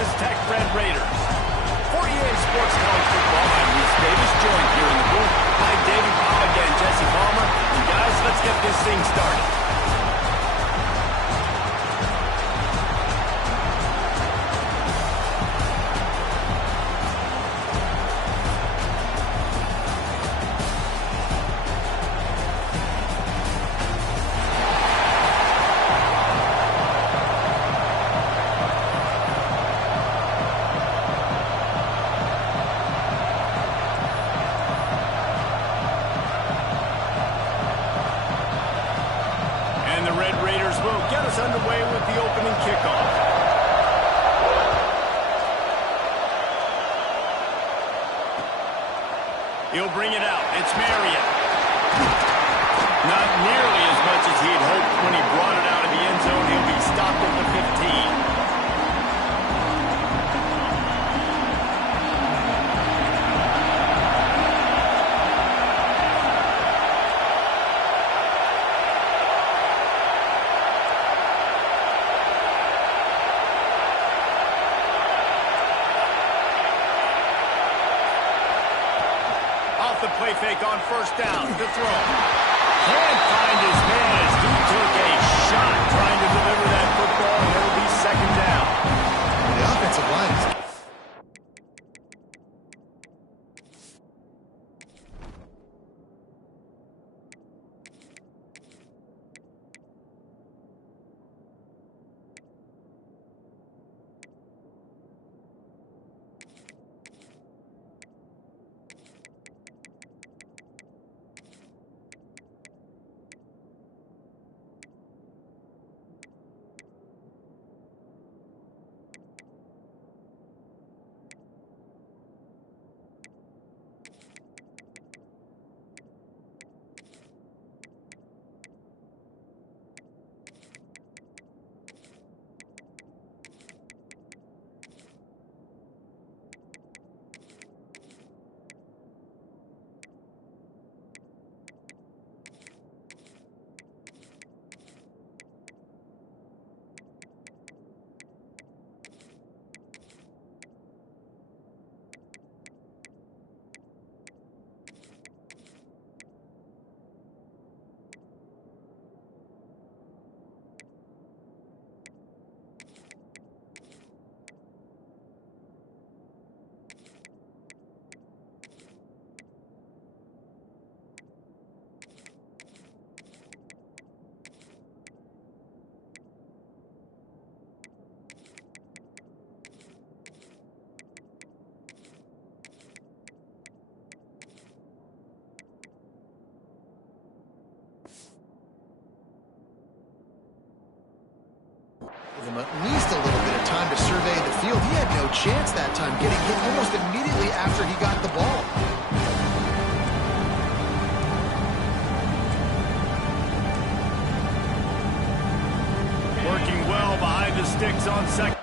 Texas Tech Red Raiders. For EA Sports College Football, I'm Reese Davis, joined here in the booth by David Bob and Jesse Palmer. And guys, let's get this thing started. Underway with the opening kickoff. He'll bring it out. It's Marion. Not nearly as much as he had hoped when he brought it out of the end zone. He'll be stopped at the 15. The play fake on first down to throw. Can't find his man as he took a shot trying to deliver that football, and it'll be second down. The offensive line is... Give him at least a little bit of time to survey the field. He had no chance that time, getting hit almost immediately after he got the ball. Working well behind the sticks on second.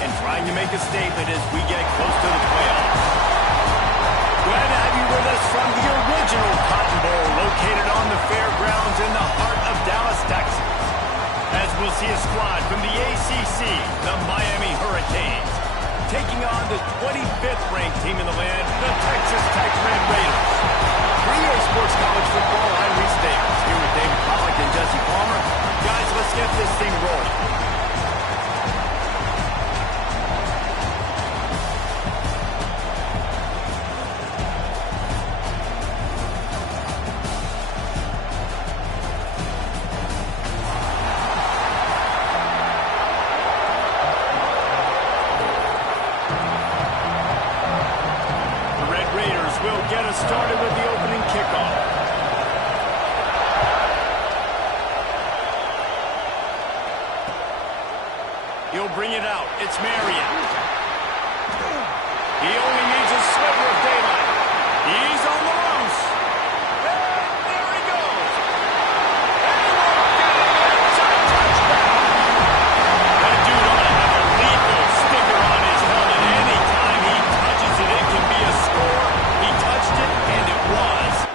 and trying to make a statement as we get close to the playoffs. Glad to have you with us from the original Cotton Bowl, located on the fairgrounds in the heart of Dallas, Texas. As we'll see a squad from the ACC, the Miami Hurricanes, taking on the 25th ranked team in the land, the Texas Tech Red Raiders. For EA Sports College Football, I'm Reese Davis, here with David Pollack and Jesse Palmer. Guys, let's get this thing rolling. Started with the opening kickoff. He'll bring it out. It's Marion. He only needs a sliver of daylight. He's on the loose. And there he goes. And he won't get it. It's a touchdown. That dude ought to have a lethal sticker on his helmet. Anytime he touches it, it can be a score. He touched it, and it was.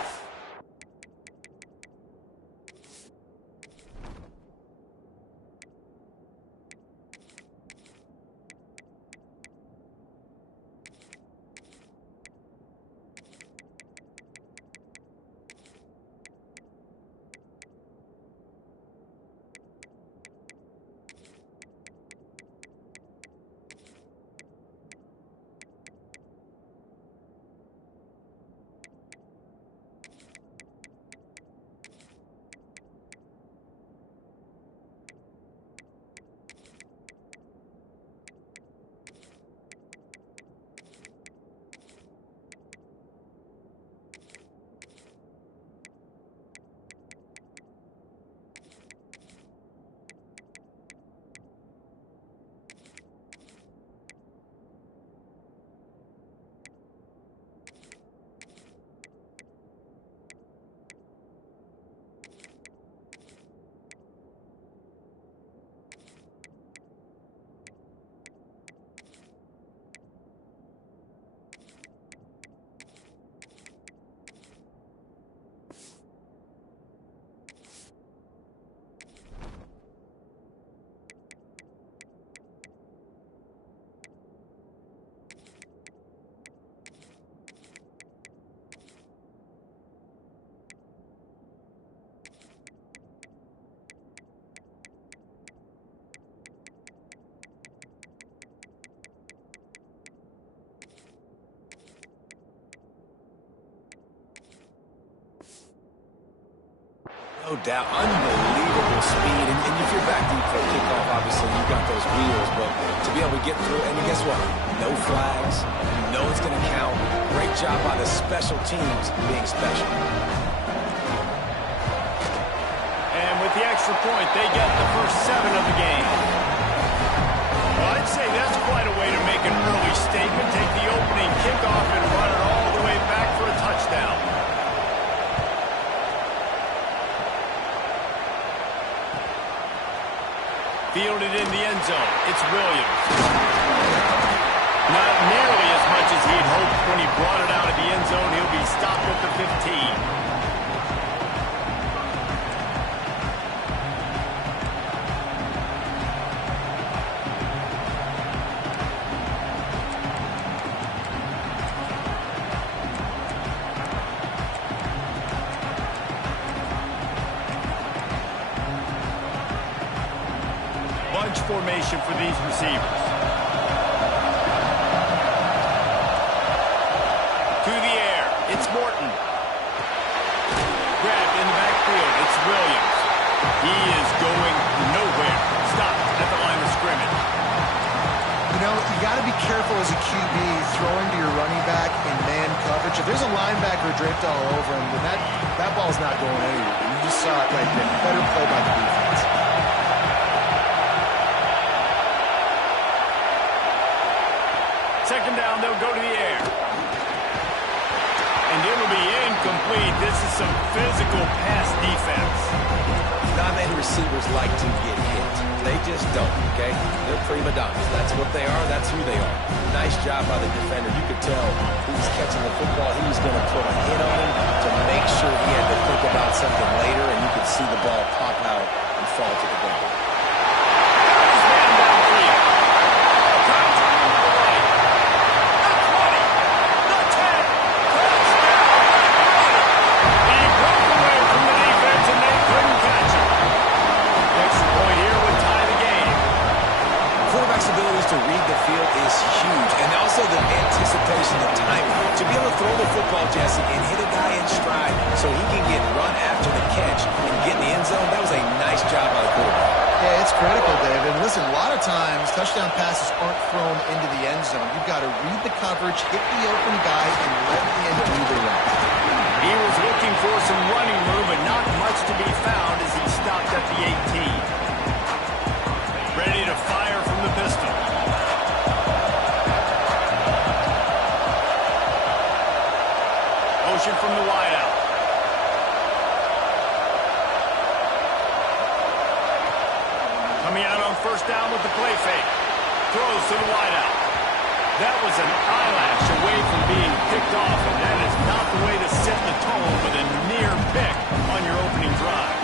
No doubt, unbelievable speed, and if you're back deep for a kickoff, obviously you got those wheels, but to be able to get through, and guess what? No flags, you know it's going to count. Great job by the special teams being special. And with the extra point, they get the first 7 of the game. Well, I'd say that's quite a way to make an early statement. Take the opening kickoff and run it all the way back for a touchdown. Fielded in the end zone. It's Williams. Not nearly as much as he'd hoped when he brought it out of the end zone. He'll be stopped at the 15. Bunch formation for these receivers. To the air. It's Morton. Grabbed in the backfield. It's Williams. He is going nowhere. Stopped at the line of scrimmage. You know, you got to be careful as a QB throwing to your running back in man coverage. If there's a linebacker draped all over him, then that ball's not going anywhere. You just saw it right there. Better play by the defense. Second down, they'll go to the air. And it'll be Incomplete. This is some physical pass defense. Not many receivers like to get hit. They just don't, okay? They're prima donnas. That's what they are. That's who they are. Nice job by the defender. You could tell he was catching the football. He was going to put a hit on him to make sure he had to think about something later, and you could see the ball pop out and fall to the ground. To read the field is huge, and also the anticipation, the timing. To be able to throw the football, Jesse, and hit a guy in stride so he can get run after the catch and get in the end zone, that was a nice job by the quarterback. Yeah, it's critical, Dave. And listen, a lot of times touchdown passes aren't thrown into the end zone. You've got to read the coverage, hit the open guy, and let him do the rest. He was looking for some running room, but not much to be found as he stopped at the 18. Ready to fire from the pistol. Motion from the wideout. Coming out on first down with the play fake. Throws to the wideout. That was an eyelash away from being picked off, and that is not the way to set the tone with a near pick on your opening drive.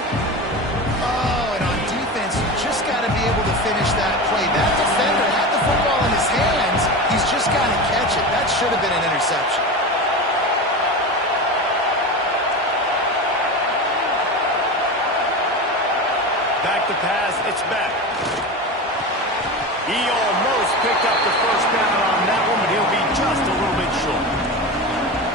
Oh, and on defense, you just got to be able to finish that play. That defender had the football in his hands. He's just got to catch it. That should have been an interception. Back to pass, it's back. He almost picked up the first down on that one, but he'll be just a little bit short.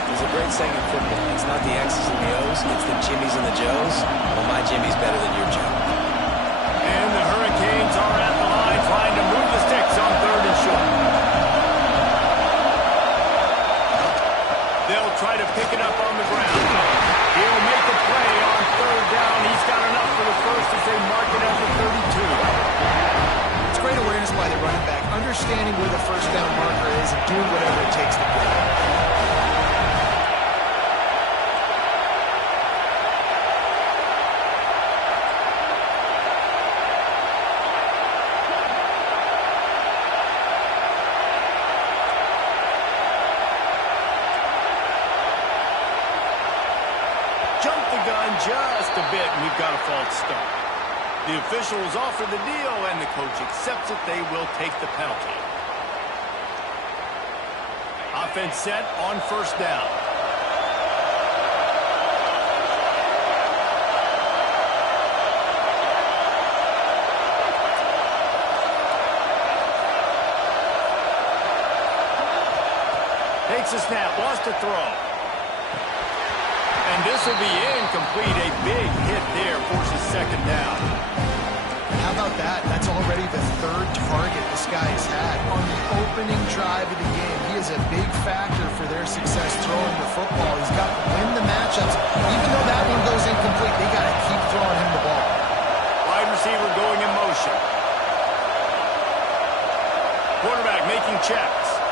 There's a great saying in football. It's not the X's and the O's, it's the Jimmies and the Joes. Well, my Jimmy's better than your Joe. And the Hurricanes are at the line trying to move the sticks on third and short. They'll try to pick it up on the ground. He'll make a play on third down. He's got enough for the first as they mark it at the 32. It's great awareness by the running back, understanding where the first down marker is and doing whatever it takes to get it. Jumped the gun just a bit, and we've got a false start. The officials offer the deal, and the coach accepts it. They will take the penalty. Offense set on first down. Takes a snap, lost a throw. And this will be incomplete. A big hit there, forces second down. And how about that? That's already the third target this guy has had on the opening drive of the game. He is a big factor for their success throwing the football. He's got to win the matchups. Even though that one goes incomplete, they got to keep throwing him the ball. Wide receiver going in motion. Quarterback making checks.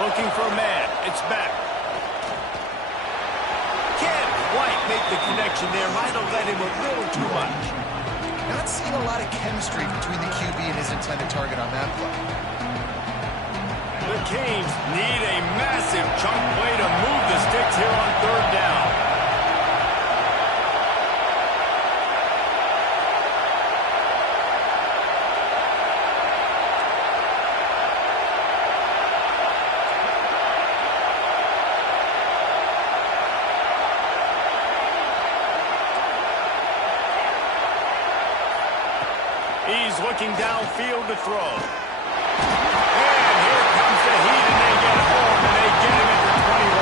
Looking for a man. It's back. Can White make the connection there? Might have led him a little too much. Not seeing a lot of chemistry between the QB and his intended target on that play. The Canes need a massive chunk play to move the sticks here on third down. He's looking downfield to throw. And here comes the heat, and they get home, and they get him at the 21.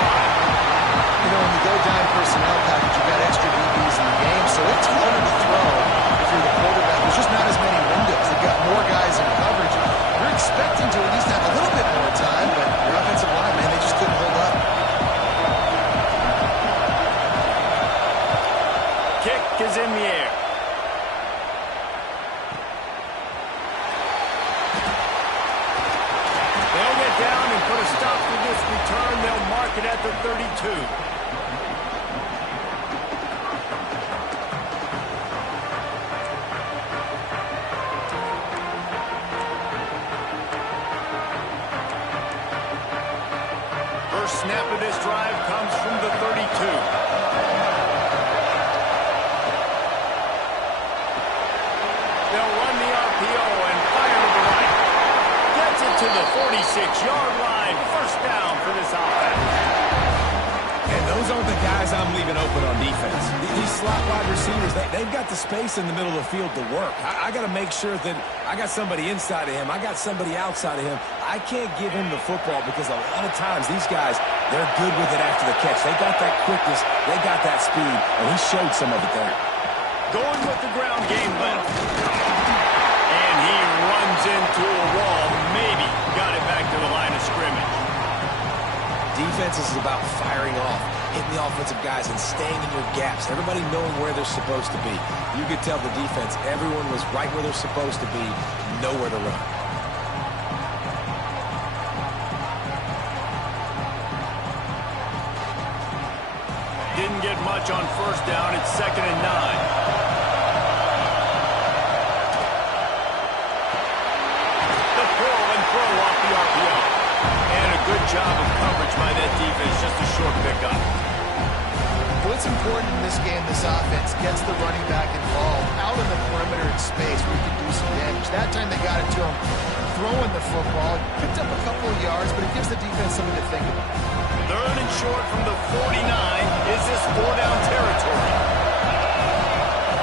You know, when you go down personnel package, you've got extra DBs in the game, so it's harder to throw if you're the quarterback. There's just not as many windows. They've got more guys in coverage. You're expecting to at least have a little bit more time, but your offensive line, man, they just couldn't hold up. Kick is in the air. it at the 32. First snap of this drive comes from the 32. To the 46-yard line. First down for this offense. And those aren't the guys I'm leaving open on defense. These slot wide receivers, they've got the space in the middle of the field to work. I got to make sure that I got somebody inside of him. I got somebody outside of him. I can't give him the football because a lot of times these guys, they're good with it after the catch. They got that quickness. They got that speed, and he showed some of it there. Going with the ground game left. And he runs into a wall. Maybe got it back to the line of scrimmage. Defense is about firing off, hitting the offensive guys, and staying in your gaps. Everybody knowing where they're supposed to be. You could tell the defense, everyone was right where they're supposed to be, nowhere to run. Didn't get much on first down. It's 2nd and 9. Off the RPO. And a good job of coverage by that defense. Just a short pickup. What's important in this game, this offense gets the running back involved out in the perimeter in space where he can do some damage. That time they got it to him throwing the football. Picked up a couple of yards, but it gives the defense something to think about. 3rd and short from the 49. Is this 4-down territory?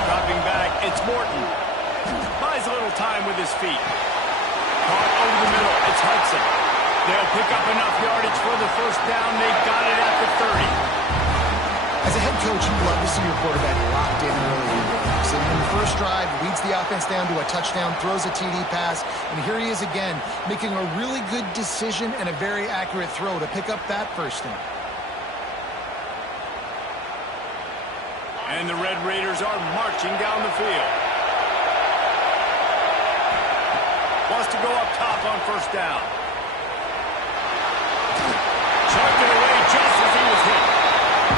Dropping back, it's Morton. Buys a little time with his feet. Caught over the middle. It's Hudson. They'll pick up enough yardage for the first down. They've got it at the 30. As a head coach, you love to see your quarterback locked in early. So in the first drive, leads the offense down to a touchdown, throws a TD pass, and here he is again, making a really good decision and a very accurate throw to pick up that first down. And the Red Raiders are marching down the field. Wants to go up top on first down. Chucked it away just as he was hit.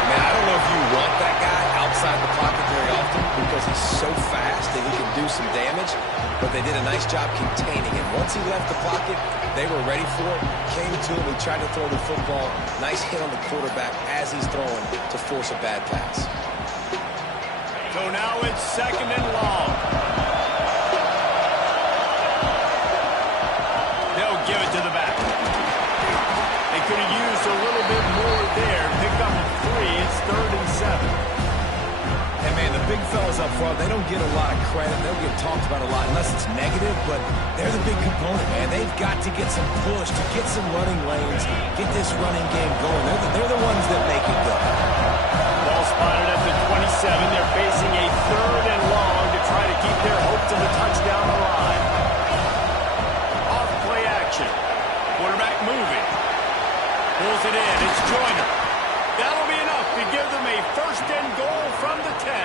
Man, I don't know if you want that guy outside the pocket very often because he's so fast and he can do some damage, but they did a nice job containing him. Once he left the pocket, they were ready for it, came to him, he tried to throw the football. Nice hit on the quarterback as he's throwing to force a bad pass. So now it's 2nd and long. They'll give it to the back. They could have used a little bit more there. Picked up 3. It's 3rd and 7. And, man, the big fellas up front, they don't get a lot of credit. They don't get talked about a lot unless it's negative, but they're the big component, man. They've got to get some push, to get some running lanes, get this running game going. They're the ones that make it go. Ball spotted at the 27. They're facing a 3rd and long to try to keep their hopes of a touchdown alive. Quarterback moving. Pulls it in. It's Joyner. That'll be enough to give them a 1st and goal from the 10.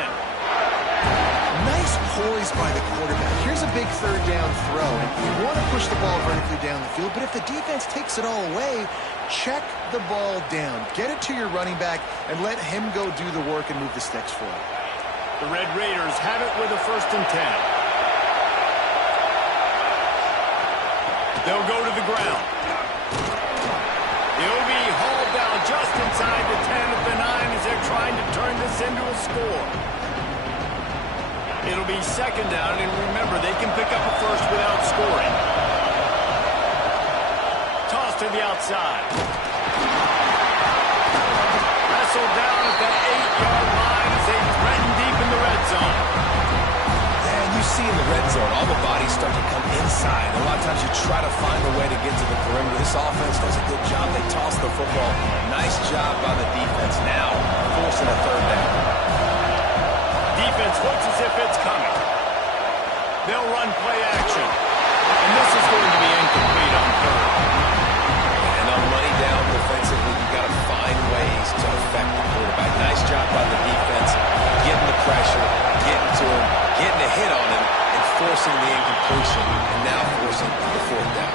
Nice poise by the quarterback. Here's a big 3rd down throw. And you want to push the ball vertically down the field, but if the defense takes it all away, check the ball down. Get it to your running back and let him go do the work and move the sticks for it. The Red Raiders have it with a 1st and 10. They'll go to the ground. He'll be hauled down just inside the 10 of the 9 as they're trying to turn this into a score. It'll be 2nd down, and remember, they can pick up a first without scoring. Toss to the outside. Wrestled down at that 8-yard line as they threaten deep in the red zone. You see in the red zone, all the bodies start to come inside. A lot of times you try to find a way to get to the perimeter. This offense does a good job. They toss the football. Nice job by the defense. Now, forcing a 3rd down. Defense looks as if it's coming. They'll run play action. And this is going to be incomplete on 3rd. And on money down defensively, you've got to find ways to affect the quarterback. Nice job by the defense. Getting the pressure, getting to him, getting a hit on him, and forcing the incompletion, and now forcing the 4th down.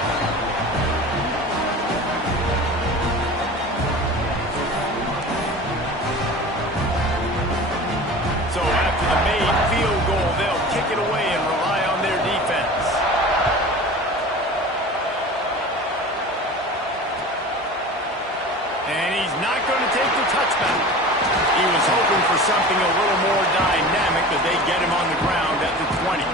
take it away and rely on their defense. And he's not going to take the touchback. He was hoping for something a little more dynamic, but they get him on the ground at the 20.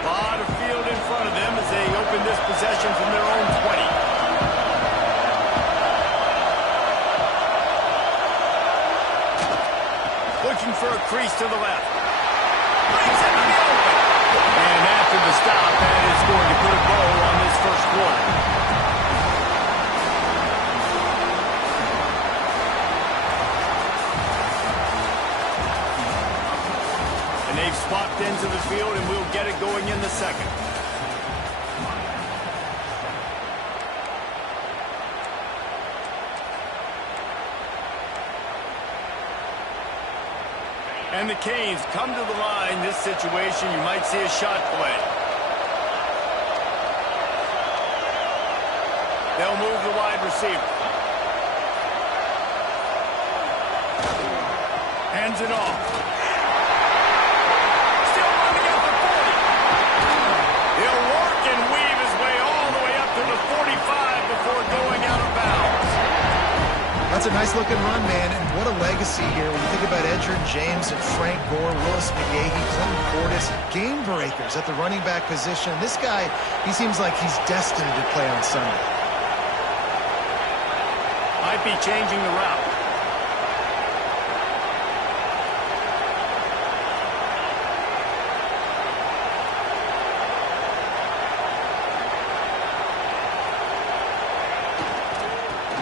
A lot of field in front of them as they open this possession from their own 20. Looking for a crease to the left. Brings it to the open. And after the stop, that is going to put a bow on this first quarter. And they've swapped into the field, and we'll get it going in the second. And the Canes come to the line. This situation, you might see a shot play. They'll move the wide receiver. Hands it off. Still running at the 40. He'll work and weave his way all the way up to the 45 before going out of bounds. That's a nice-looking run, man, and what a legacy here. When you think about Edgerrin James and Frank Gore, Willis McGahee, Clinton Portis, game breakers at the running back position. This guy, he seems like he's destined to play on Sunday. Might be changing the route.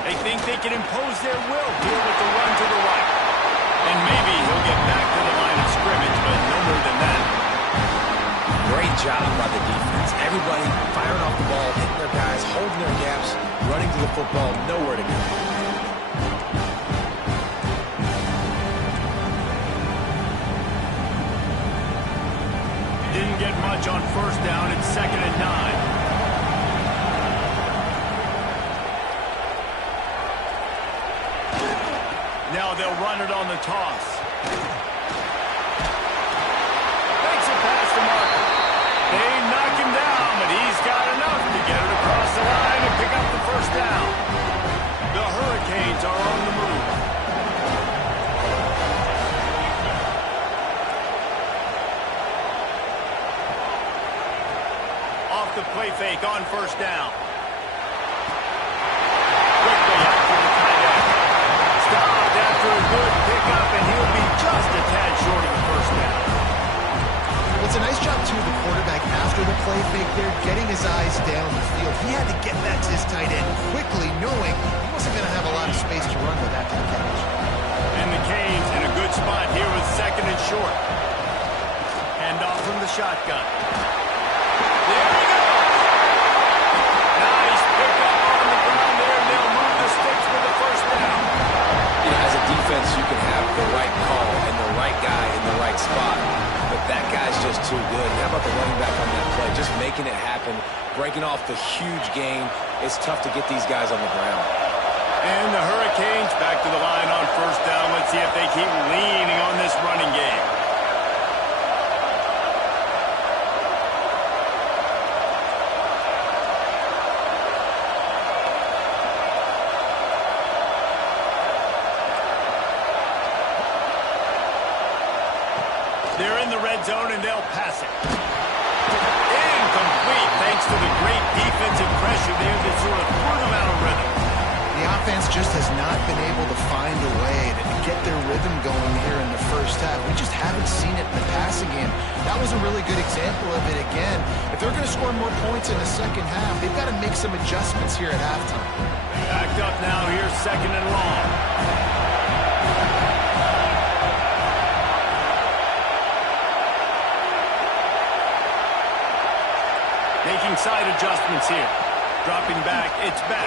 They think they can impose their will here with the run to the right. And maybe he'll get back to the line of scrimmage, but no more than that. Great job by the defense. Everybody firing off the ball, hitting their guys, holding their gaps, running to the football, nowhere to go. Didn't get much on first down. It's 2nd and 9. Now they'll run it on the toss. Makes it past the marker. They knock him down, but he's got enough to get it across the line and pick up the first down. The Hurricanes are on the move. Off the play fake on first down. Quickly after the tight end. Stopped after a good pickup, and he'll be just a tad short of the first down. It's a nice job, too, the quarterback after the play fake there, getting his eyes down the field. He had to get that to his tight end quickly, knowing he wasn't going to have a lot of space to run with after the catch. And the Canes in a good spot here with 2nd and short. Hand off from the shotgun. There he goes! Nice pickup on the ground there, and they'll move the sticks for the first down. You know, as a defense, you can have the right call and the right guy in the right spot, but that guy's just too good. How about the running back on that play? Just making it happen, breaking off the huge gain. It's tough to get these guys on the ground. And the Hurricanes back to the line on first down. Let's see if they keep leaning on this running game. They're in the red zone, and they'll pass it. Incomplete, thanks to the great defensive pressure there that sort of threw them out of rhythm. The offense just has not been able to find a way to get their rhythm going here in the first half. We just haven't seen it in the passing game. That was a really good example of it again. If they're going to score more points in the second half, they've got to make some adjustments here at halftime. Backed up now here, 2nd and long. Making side adjustments here. Dropping back, it's back.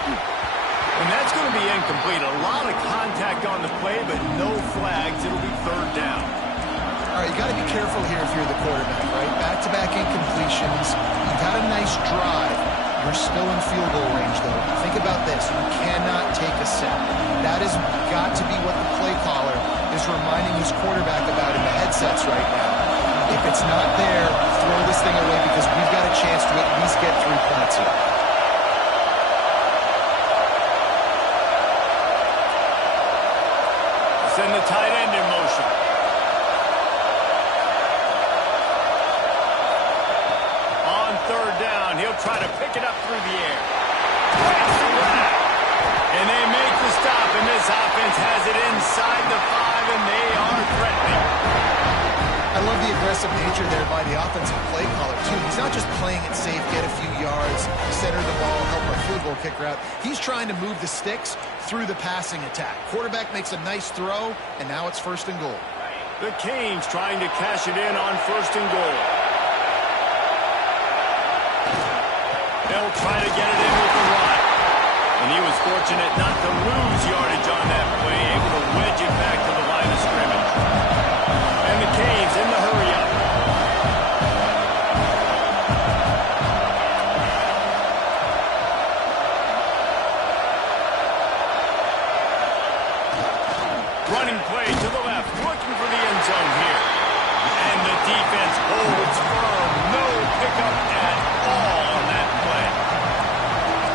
And that's going to be incomplete. A lot of contact on the play, but no flags. It'll be 3rd down. All right, you got to be careful here if you're the quarterback, right? Back-to-back incompletions. You've had a nice drive. You're still in field goal range, though. Think about this. You cannot take a sack. That has got to be what the play caller is reminding his quarterback about in the headsets right now. If it's not there, throw this thing away because we've got a chance to at least get 3 points here. Send the tight end in motion. On third down, he'll try to pick it up through the air. Breaks the ground. And they make the stop, and this offense has it inside the 5, and they are threatening. I love the aggressive nature there by the offensive play caller, too. He's not just playing it safe, get a few yards, center the ball, help our field goal kicker out. He's trying to move the sticks through the passing attack. Quarterback makes a nice throw, and now it's 1st and goal. The Canes trying to cash it in on 1st and goal. They'll try to get it in with the run. And he was fortunate not to lose yardage on that play, able to wedge it back to the line of scrimmage. And the Canes in the hurry-up. Running play to the left, looking for the end zone here. And the defense holds firm. No pickup at all on that play.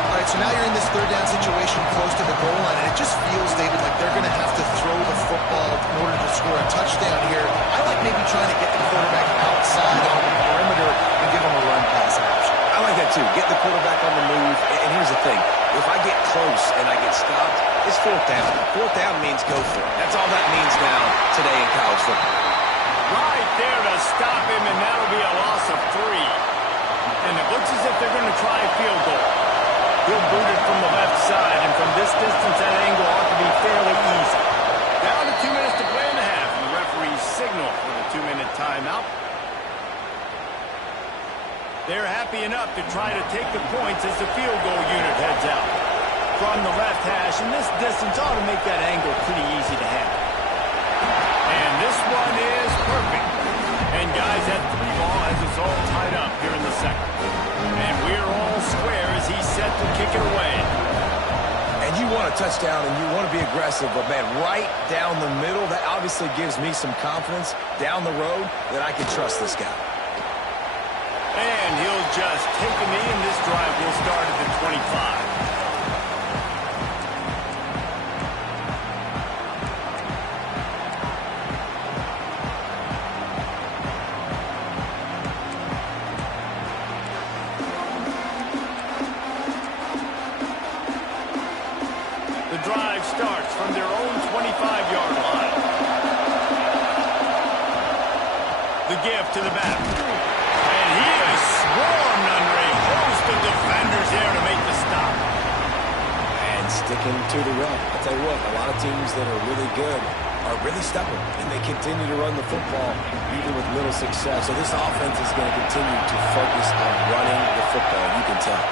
All right, so now you're in this 3rd down situation close to the goal line, and it just feels, David, like they're going to have to throw the football in order to score a touchdown here. I like maybe trying to get the quarterback outside on the perimeter and give him a run pass option. I like that, too. Get the quarterback on the move. And here's the thing. If I get close and I get stopped, it's 4th down. 4th down means go for it. That's all that means now today in college football. Right there to stop him, and that'll be a loss of 3. And it looks as if they're going to try a field goal. He'll boot it from the left side, and from this distance, that angle ought to be fairly easy. Down to 2 minutes to play in the half, and the referees signal for the 2-minute timeout. They're happy enough to try to take the points as the field goal unit heads out. From the left hash, and this distance ought to make that angle pretty easy to handle. And this one is perfect. And guys, that 3 ball has us all tied up here in the second. And we're all square as he's set to kick it away. And you want a touchdown and you want to be aggressive, but man, right down the middle, that obviously gives me some confidence down the road that I can trust this guy. And he'll just take a knee, and this drive will start at the 25. The drive starts from their own 25-yard line. The give to the back. And he is swarmed under a host of defenders there to make the stop. And sticking to the run. I'll tell you what, a lot of teams that are really good are really stubborn, and they continue to run the football even with little success. So this offense is going to continue to focus on running the football. You can tell.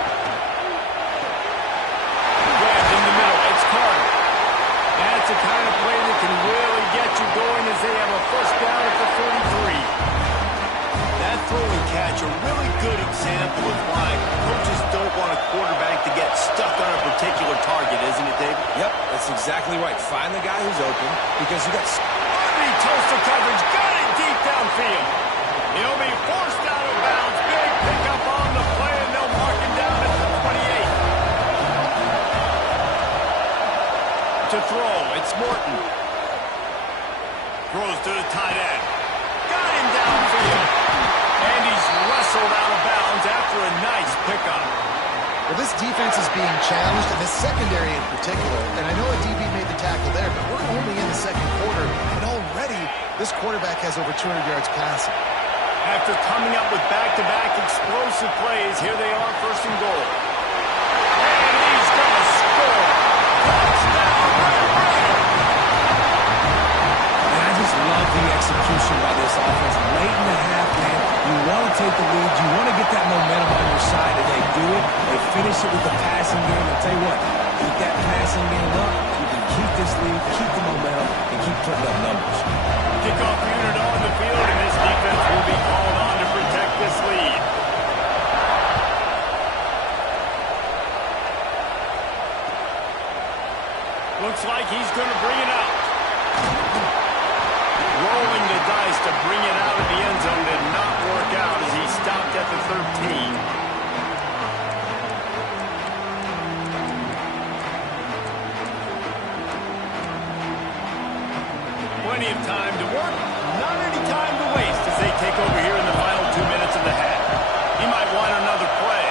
That's the kind of play that can really get you going as they have a 1st down at the 43. That throw and catch, a really good example of why coaches don't want a quarterback to get stuck on a particular target, isn't it, David? Yep, that's exactly right. Find the guy who's open because you got... Underneath toasted coverage, got it deep downfield. He'll be forced out of bounds. Big pickup on the play, and they'll mark him down at the 28. To throw, it's Morton. Throws to the tight end. Got him downfield. And he's wrestled out of bounds after a nice pickup. Well, this defense is being challenged, and this secondary in particular. And I know a DB made the tackle there, but we're only in the 2nd quarter, and already this quarterback has over 200 yards passing. After coming up with back-to-back explosive plays, here they are, 1st and goal. And he's going to score. Touchdown, Red Raider. And I just love the execution by this offense. Late in the half, man, you want to take the lead. You want to get that momentum on your side, and they do it. They finish it with the passing game. I'll tell you what, keep that passing game up. You can keep this lead, keep the momentum, and keep putting up numbers. Kickoff unit on the field, and this defense will be called on to protect this lead. Looks like he's going to bring it out. Rolling the dice to bring it out of the end zone did not work out as he stopped at the 13. Plenty of time to work, not any time to waste as they take over here in the final 2 minutes of the half. He might want another play.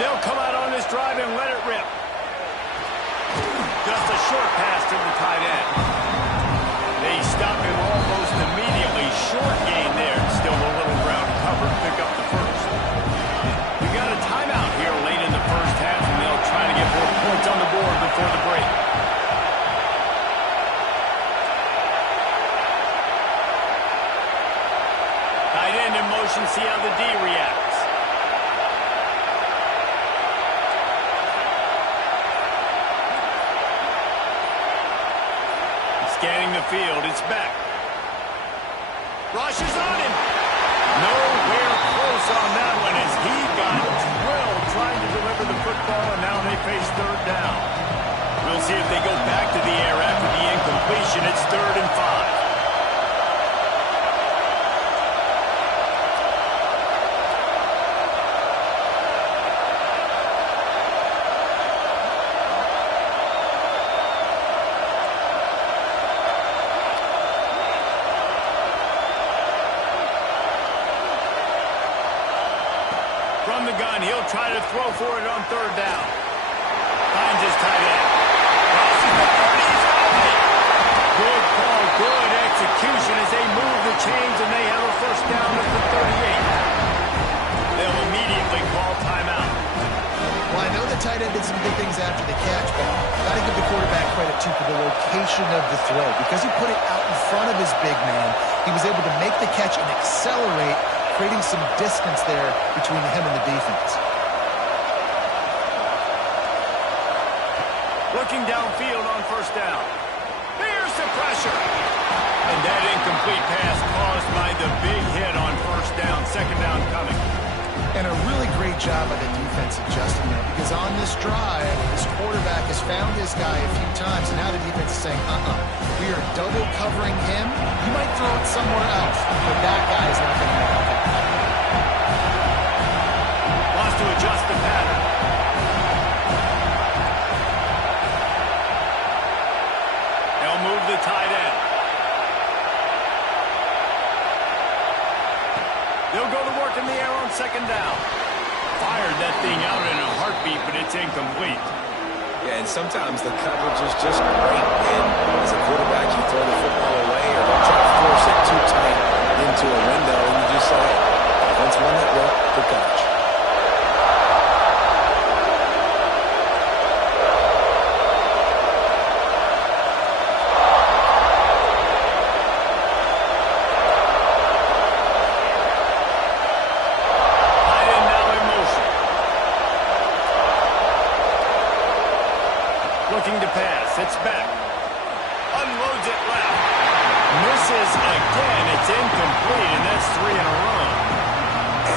They'll come out on this drive and let it rip. Just a short pass to the tight end. They stop him almost immediately. Short gain there. Still a little ground cover. Pick up the first. We got a timeout here late in the first half, and they'll try to get more points on the board before the break. Tight end in motion. See how the D reacts. Scanning the field, it's back. Rush is on him. Nowhere close on that one as he got drilled trying to deliver the football, and now they face third down. We'll see if they go back to the air after the incompletion. It's 3rd and 5. From the gun, he'll try to throw for it on 3rd down. Finds his tight end. Crosses the 30, he's out of it. Good call, good execution as they move the chains and they have a first down at the 38. They'll immediately call timeout. Well, I know the tight end did some good things after the catch, but got to give the quarterback credit, too, for the location of the throw. Because he put it out in front of his big man, he was able to make the catch and accelerate, creating some distance there between him and the defense. Looking downfield on first down. Here's the pressure. And that incomplete pass caused by the big hit on first down. 2nd down coming. And a really great job by the defense adjusting that, because on this drive, this quarterback has found his guy a few times, and now the defense is saying, we are double covering him. You might throw it somewhere else, but that guy is not going to make it. Wants to adjust the pattern. They'll move the tight end. They'll go to work in the air on 2nd down. Fired that thing out in a heartbeat, but it's incomplete. Yeah, and sometimes the coverage is just great. And as a quarterback, you throw the football away or don't try to force it too tight into a window, and you just say, offense won that work, good coverage. Looking to pass. It's back. Unloads it left. Misses again. It's incomplete, and that's 3 in a row.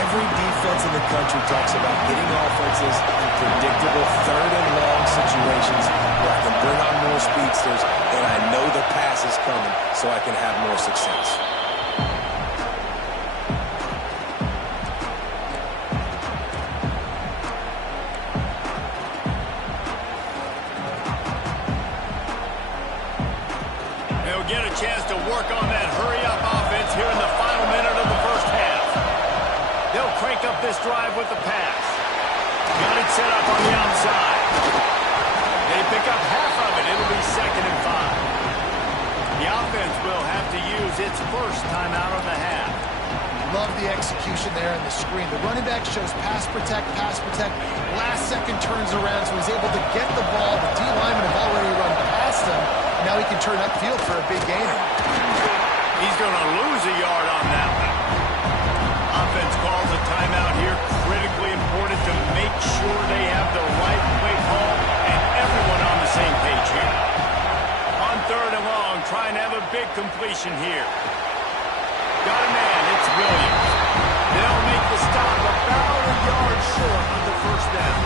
Every defense in the country talks about getting offenses in predictable 3rd and long situations where I can bring on more speedsters, and I know the pass is coming so I can have more success. Get a chance to work on that hurry-up offense here in the final minute of the first half. They'll crank up this drive with the pass. Got it set up on the outside. They pick up half of it. It'll be 2nd and 5. The offense will have to use its first timeout of the half. Love the execution there on the screen. The running back shows pass protect, pass protect. Last second turns around, so he's able to get the ball. The D linemen have already run past him. Now he can turn upfield for a big gain. He's going to lose a yard on that one. Offense calls a timeout here. Critically important to make sure they have the right play call and everyone on the same page here. On 3rd and long, trying to have a big completion here. Got a man. It's Williams. They'll make the stop about a yard short of the first down.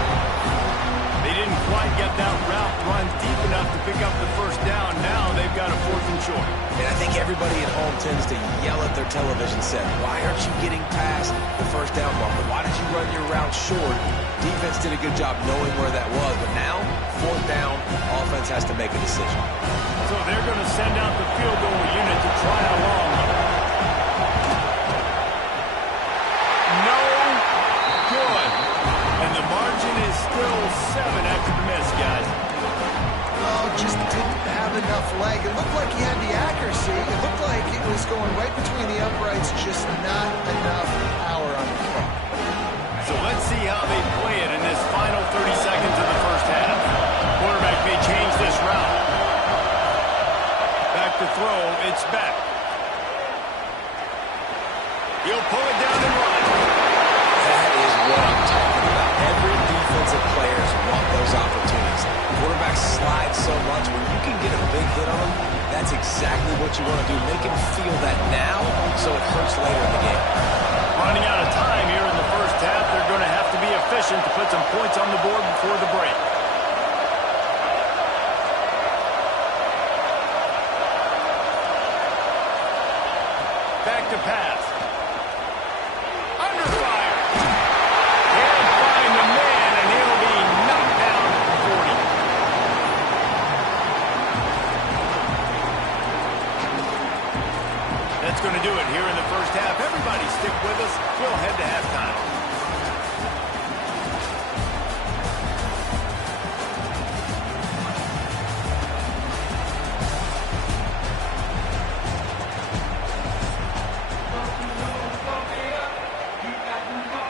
They didn't quite get that route run deep enough to pick up the first down. Now they've got a 4th and short. And I think everybody at home tends to yell at their television set, why aren't you getting past the first down marker? Why did you run your route short? Defense did a good job knowing where that was, but now, 4th down, offense has to make a decision. So they're going to send out the field goal unit to try a long one. No good. And the margin is still 7 after the miss, guys. Oh, just didn't have enough leg. It looked like he had the accuracy. It looked like it was going right between the uprights, just not enough power on the kick. So let's see how they play it in this final 30 seconds of the first half. Quarterback may change this route. Back to throw, it's back. He'll pull it down and run. That is what I'm talking about. Every defensive players want those opportunities. Quarterbacks slide so much. When you can get a big hit on them, that's exactly what you want to do. Make him feel that now so it hurts later in the game. Running out of time here in the first half. They're going to have to be efficient to put some points on the board before the break. Back to pass. Under fire. Can't find the man, and he'll be knocked down at the 40. That's going to do it here in the first half. Everybody stick with us. We'll head to halftime.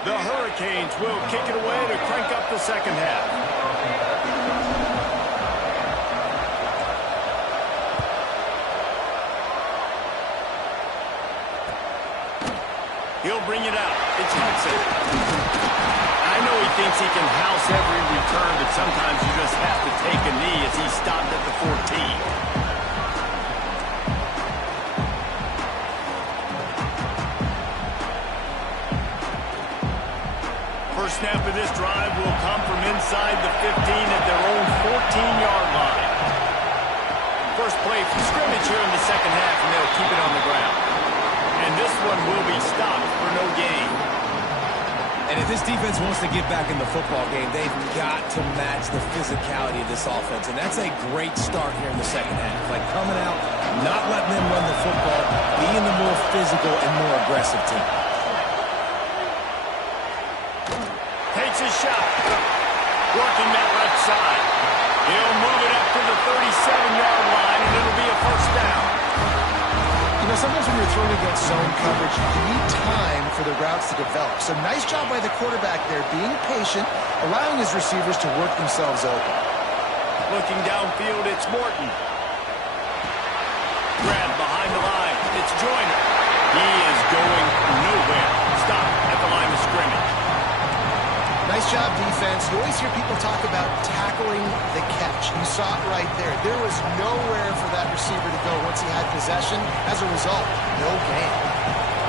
The Hurricanes will kick it away to crank up the second half. He'll bring it out. It's Hudson. I know he thinks he can house every return, but sometimes you just have to take a knee as he stopped at the 14. First snap of this drive will come from inside the 15 at their own 14-yard line. First play from scrimmage here in the second half, and they'll keep it on the ground. And this one will be stopped for no gain. And if this defense wants to get back in the football game, they've got to match the physicality of this offense. And that's a great start here in the second half. Like coming out, not letting them run the football, being the more physical and more aggressive team. Takes a shot. Working that left side. He'll move it up to the 37-yard line, and it'll be a first down. You know, sometimes when you're throwing against zone coverage, you need time for the routes to develop. So nice job by the quarterback there, being patient, allowing his receivers to work themselves open. Looking downfield, it's Morton. Grab behind the line. It's Joyner. He is going nowhere. Stop at the line of scrimmage. Nice job, defense. You always hear people talk about tackling the catch. You saw it right there. There was nowhere for that receiver to go once he had possession. As a result, no gain.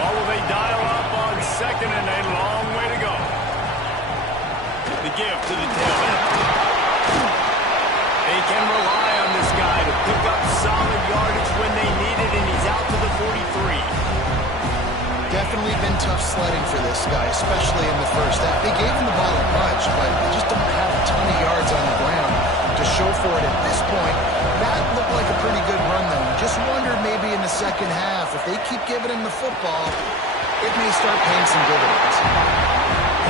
Or will they dial up on second and a long way to go? The give to the tailback. They can rely on this guy to pick up solid yardage when they need it, and he's out to the 43. Definitely been tough sledding for this guy, especially in the first half. They gave him the ball a bunch, but they just don't have a ton of yards on the ground to show for it at this point. That looked like a pretty good run, though. You just wondered maybe in the second half, if they keep giving him the football, it may start paying some dividends.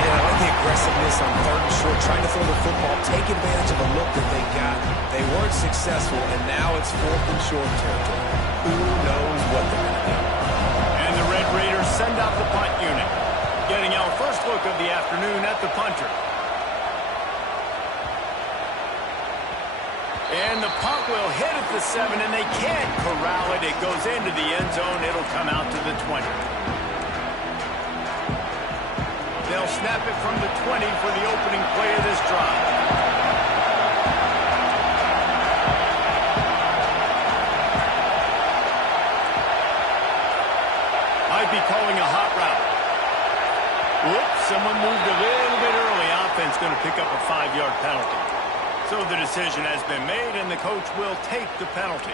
Yeah, I like the aggressiveness on third and short, trying to throw the football, take advantage of a look that they got. They weren't successful, and now it's fourth and short territory. Who knows what they're going to do? And the Red Raiders send out the punt unit. Getting our first look of the afternoon at the punter. And the punt will hit at the 7, and they can't corral it. It goes into the end zone. It'll come out to the 20. They'll snap it from the 20 for the opening play of this drive. Might be calling a hot route. Whoops, someone moved a little bit early. Offense going So the decision has been made, and the coach will take the penalty.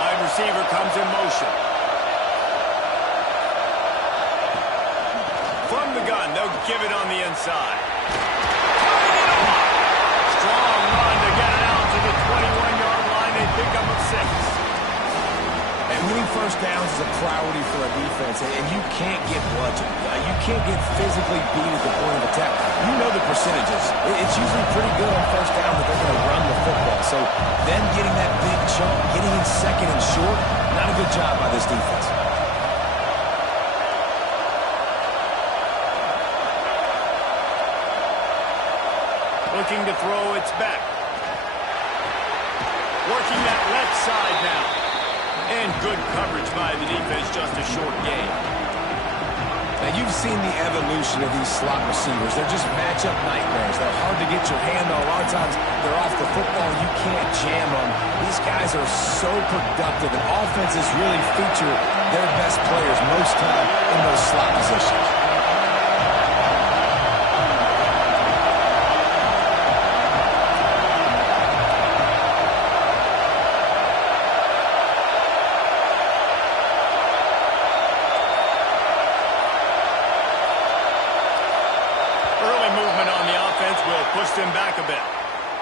Wide receiver comes in motion. From the gun, they'll give it on the inside. Strong run to get it out to the 21-yard line. They pick up a 6. And winning first downs is a priority for a defense, and you can't get bludgeoned. You can't get physically beat at the point of attack. You know the percentages. It's usually pretty good on first down that they're going to run the football. So them getting that big chunk, getting in second and short, not a good job by this defense. Looking to throw, it's back. Working that left side now. And good coverage by the defense, just a short gain. Now, you've seen the evolution of these slot receivers. They're just matchup nightmares. They're hard to get your hand on. A lot of times, they're off the football. You can't jam them. These guys are so productive, and offenses really feature their best players most time in those slot positions. Push them back a bit.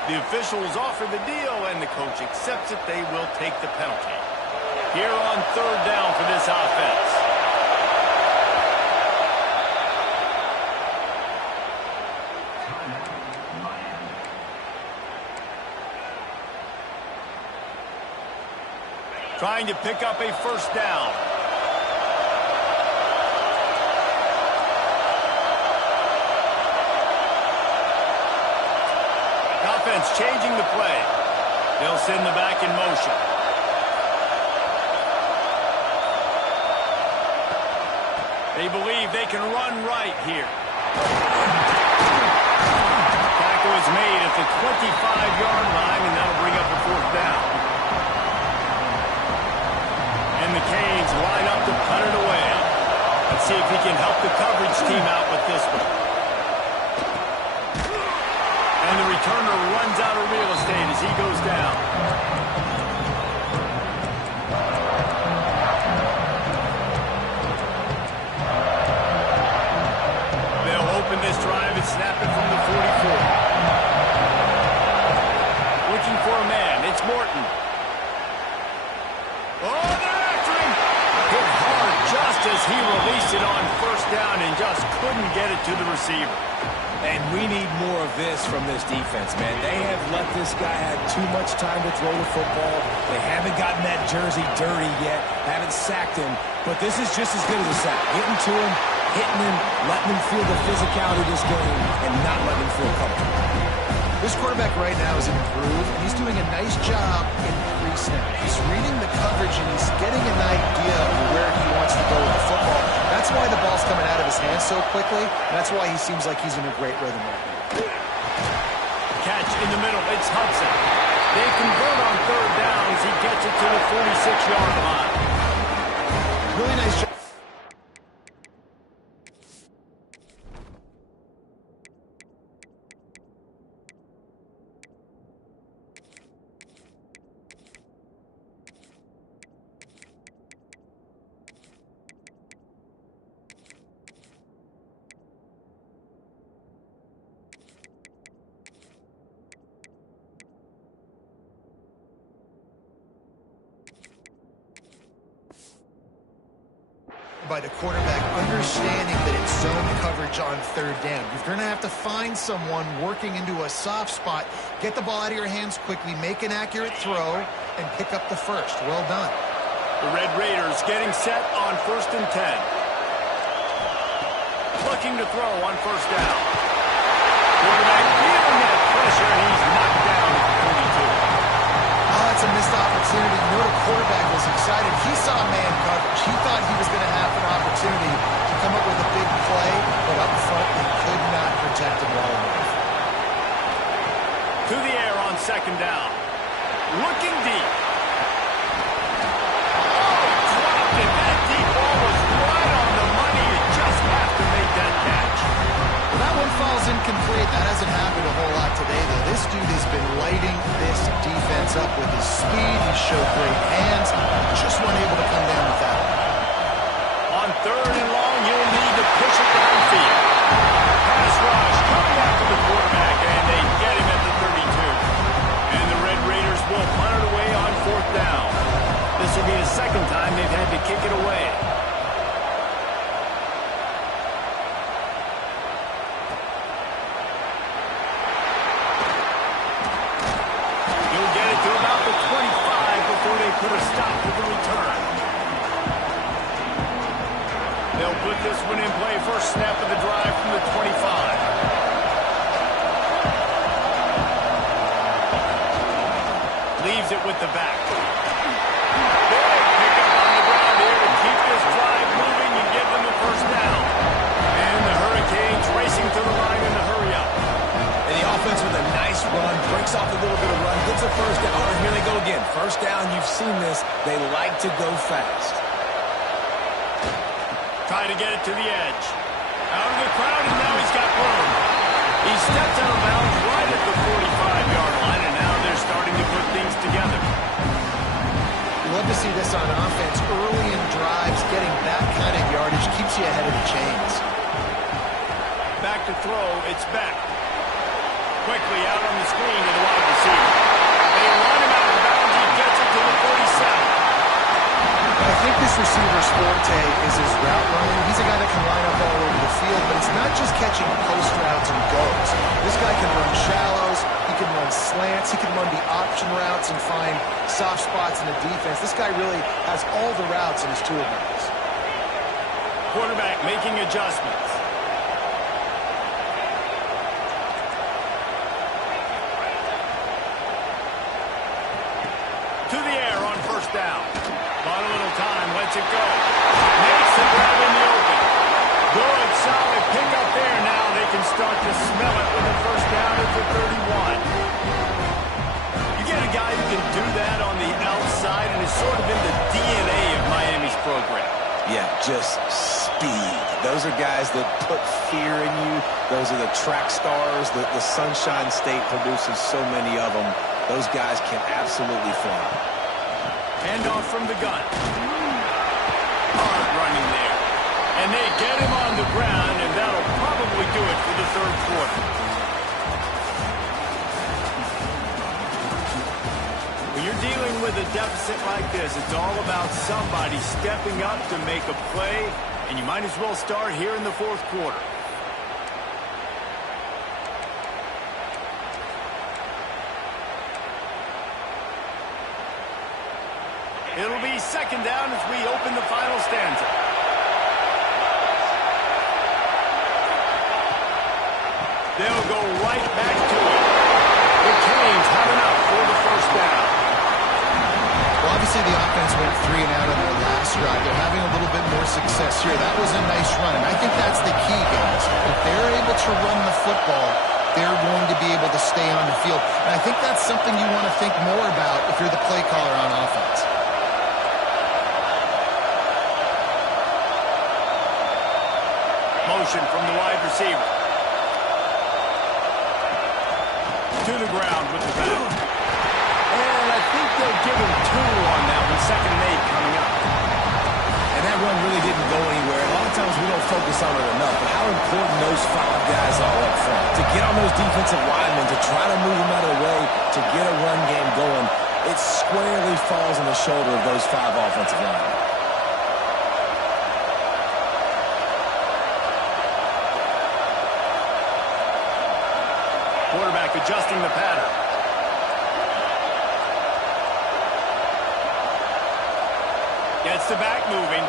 The officials offer the deal, and the coach accepts it. They will take the penalty. Here on third down for this offense. Trying to pick up a first down. Offense changing the play. They'll send the back in motion. They believe they can run right here. Tackle is made at the 25-yard line, and that'll bring up a fourth down. And the Canes line up to punt it away. Let's see if he can help the coverage team out with this one. And the returner runs out of real estate as he goes down. They'll open this drive and snap it from the 44. Looking for a man. It's Morton. Oh, they're after him. Hit hard just as he released it on first down and just couldn't get it to the receiver. And we need more of this from this defense, man. They have let this guy have too much time to throw the football. They haven't gotten that jersey dirty yet, haven't sacked him. But this is just as good as a sack. Getting to him, hitting him, letting him feel the physicality of this game, and not letting him feel comfortable. This quarterback right now is improved. He's doing a nice job in pre-snap. He's reading the coverage, and he's getting an idea of where he wants to go with the football. That's why the ball's coming out of his hands so quickly, and that's why he seems like he's in a great rhythm right now. Catch in the middle. It's Hudson. They convert on third down as he gets it to the 46-yard line. Really nice job. By the quarterback understanding that it's zone coverage on third down. You're going to have to find someone working into a soft spot, get the ball out of your hands quickly, make an accurate throw, and pick up the first. Well done. The Red Raiders getting set on 1st and 10. Looking to throw on first down. Quarterback feeling that pressure, and he's knocked down at 32. That's a missed opportunity. You know, the quarterback was excited. He saw man coverage. He thought he was going to have an opportunity to come up with a big play, but up front, they could not protect him well enough. To the air on second down. Looking deep. kick it away. He'll get it to about the 25 before they put a stop to the return. They'll put this one in play. First snap of the drive from the 25. Leaves it with the back. Big pickup on the ground here to keep this drive moving and give them a first down. And the Hurricanes racing to the line in the hurry-up. And the offense with a nice run, breaks off a little bit of run, gets a first down. Oh, here they go again. First down, you've seen this. They like to go fast. Try to get it to the edge. Out of the crowd, and now he's got room. He steps out of bounds right at the 45-yard line, and now they're starting to put things together. You love to see this on offense. Early in drives, getting that kind of yardage keeps you ahead of the chains. Back to throw, it's Beck. Quickly out on the screen to the wide receiver. They run him out of bounds. He gets it to the 47. I think this receiver's forte is his route running. He's a guy that can line up all over the field, but it's not just catching post routes and goes. This guy can run shallows, he can run slants, he can run the option routes and find soft spots in the defense. This guy really has all the routes in his toolbox. Quarterback making adjustments. To the air on first down. Bought a little time, lets it go. Makes the grab in the open. Good, solid pickup there. Now they can start to smell it with a first down at the 31. You get a guy who can do that on the outside and is sort of in the DNA of Miami's program. Yeah, just speed. Those are guys that put fear in you. Those are the track stars. The Sunshine State produces so many of them. Those guys can absolutely fly. Handoff from the gun. Hard running there. And they get him on the ground, and that'll probably do it for the third quarter. When you're dealing with a deficit like this, it's all about somebody stepping up to make a play, and you might as well start here in the fourth quarter. It'll be second down as we open the final stanza. They'll go right back to it. The Canes have enough for the first down. Well, obviously the offense went 3 and out on their last drive. They're having a little bit more success here. That was a nice run, and I think that's the key, guys. If they're able to run the football, they're going to be able to stay on the field. And I think that's something you want to think more about if you're the play caller on offense. Motion from the wide receiver. To the ground with the back. And I think they'll give him 2 on that one. 2nd and 8 coming up. And that run really didn't go anywhere. A lot of times we don't focus on it enough, but how important those 5 guys are up front. To get on those defensive linemen, to try to move them out of the way, to get a run game going, it squarely falls on the shoulder of those 5 offensive linemen. Quarterback adjusting the pattern. Gets the back moving.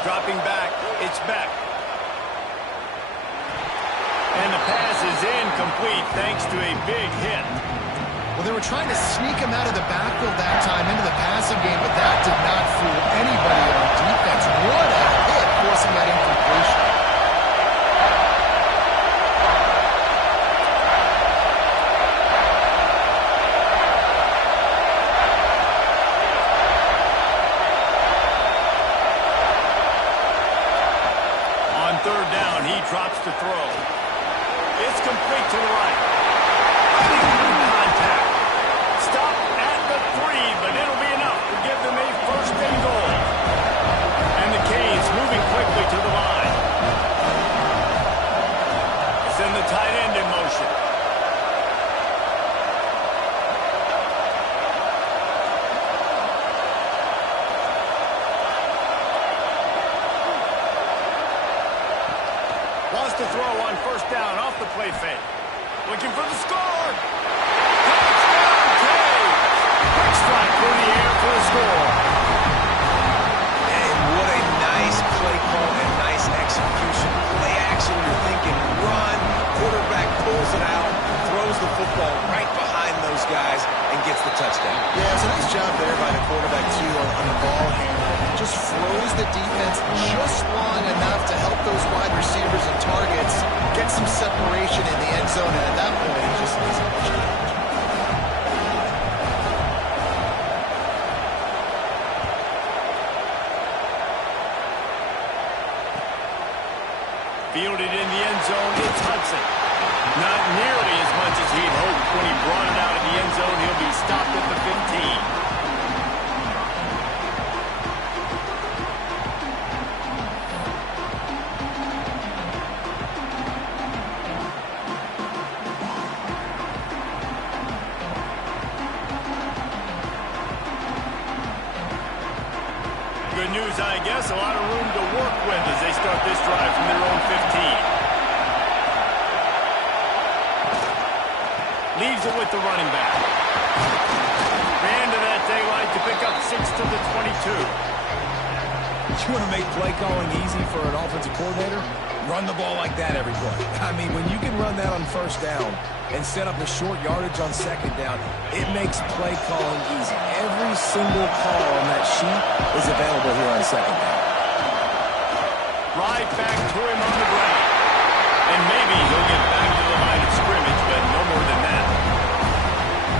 Dropping back, it's Beck. And the pass is incomplete thanks to a big hit. Well, they were trying to sneak him out of the backfield that time into the passing game, but that did not fool anybody on defense. What a hit, forcing that incompletion. Drops to throw. It's complete to the right. Contact. Stop at the 3, but it'll be enough to give them a 1st and goal. And the Canes moving quickly to the line. play fake. Looking for the score. Touchdown, Braves! Quick strike through the air for the score. And what a nice play call and nice execution. Play action, you're thinking run. Quarterback pulls it out, throws the football right behind those guys, and gets the touchdown. Yeah, it's a nice job there by the quarterback, too, on the ball handle. Just froze the defense just long enough to help those wide receivers and targets get some separation in the end zone, and at that point, he just needs a touchdown. Fielded in the end zone, it's Hudson. Not nearly as much as he'd hoped when he brought it out of the end zone. He'll be stopped at the 15. Good news, I guess. A lot of room to work with as they start this drive from their own 15. Leaves it with the running back. Ran to that daylight to pick up 6 to the 22. You want to make play calling easy for an offensive coordinator? Run the ball like that every play. I mean, when you can run that on first down and set up a short yardage on second down, it makes play calling easy. Every single call on that sheet is available here on second down. Right back to him on the ground. And maybe he'll get back to the line of scrimmage, but no more than that.